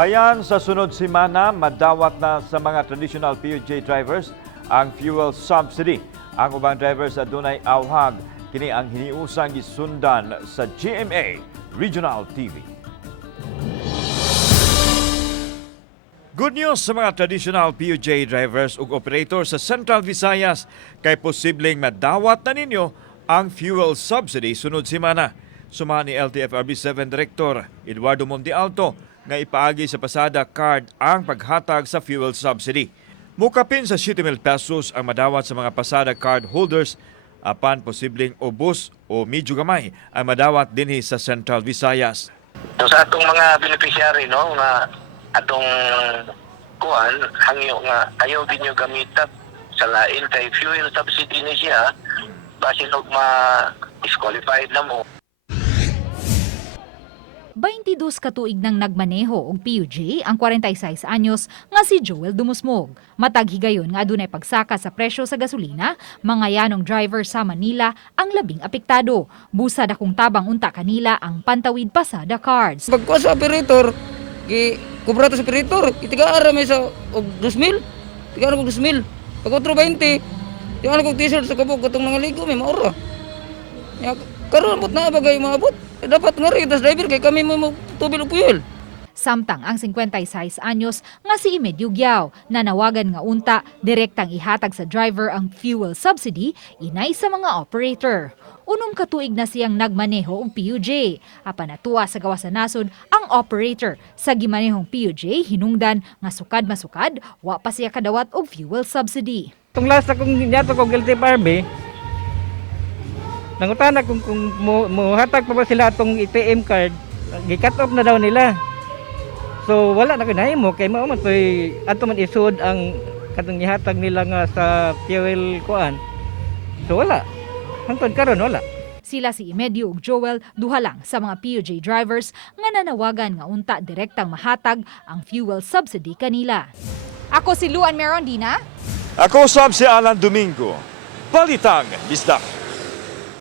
Hayan sa sunod semana, madawat na sa mga traditional PUJ drivers ang fuel subsidy. Ang ubang drivers adunay awhag kini ang hiniusang gisundan sa GMA Regional TV. Good news sa mga traditional PUJ drivers ug operators sa Central Visayas kay posibleng madawat na ninyo ang fuel subsidy sunod semana. Sumahan ni LTFRB 7 Director Eduardo Montialto nga ipaagi sa pasada card ang paghatag sa fuel subsidy. Mukapin sa 7,000 pesos ang madawat sa mga pasada card holders apan posibleng ubos o medyo gamay ang madawat dinhi sa Central Visayas. So sa atong mga beneficiary no nga atong kuan hangyo nga ayaw din yung gamitan sa lain kay fuel subsidy ni siya basin og ma-disqualified na mo. 22 katuig nang nagmaneho og PUJ ang 46 anyos nga si Joel Dumusmog. Matag higayon nga adunay pagsaka sa presyo sa gasolina, mga yanong driver sa Manila ang labing apektado. Busad akong tabang unta kanila ang Pantawid Pasada cards. Pagkuha sa operator, kubra to sa operator, itigaara may sa 2,000, tigaara ko 2,000. Pag otro 20, tigaara ko t-shirt sa kabog katong mga ligo may maura. Karon bot na bagay maabot. Dapat nga rin, tas driver kay kami mo tubil o fuel. Samtang ang 56 anyos nga si Imedyo Gyaw, nanawagan nga unta, direktang ihatag sa driver ang fuel subsidy, inay sa mga operator. Unom katuig na siyang nagmaneho og PUJ. Apan natuwa sa gawas sa nasod ang operator sa gimanehong PUJ hinungdan nga sukad-masukad, wa pa siya kadawat og fuel subsidy. Itong last akong niyato ko guilty parby, nangutana kung muhatag pa ba sila itong ATM card, gi-cut off na daw nila. So wala na kinahimo kay mao man toy adto man isud ang katong gihatag nila nga sa fuel kuan. So wala. Hangtod karon wala. Sila si Imedyo ug Joel duha lang sa mga PUJ drivers nga nanawagan nga unta direktang mahatag ang fuel subsidy kanila. Ako si Luan Merondina. Ako si Alan Domingo. Balitang Bisdak.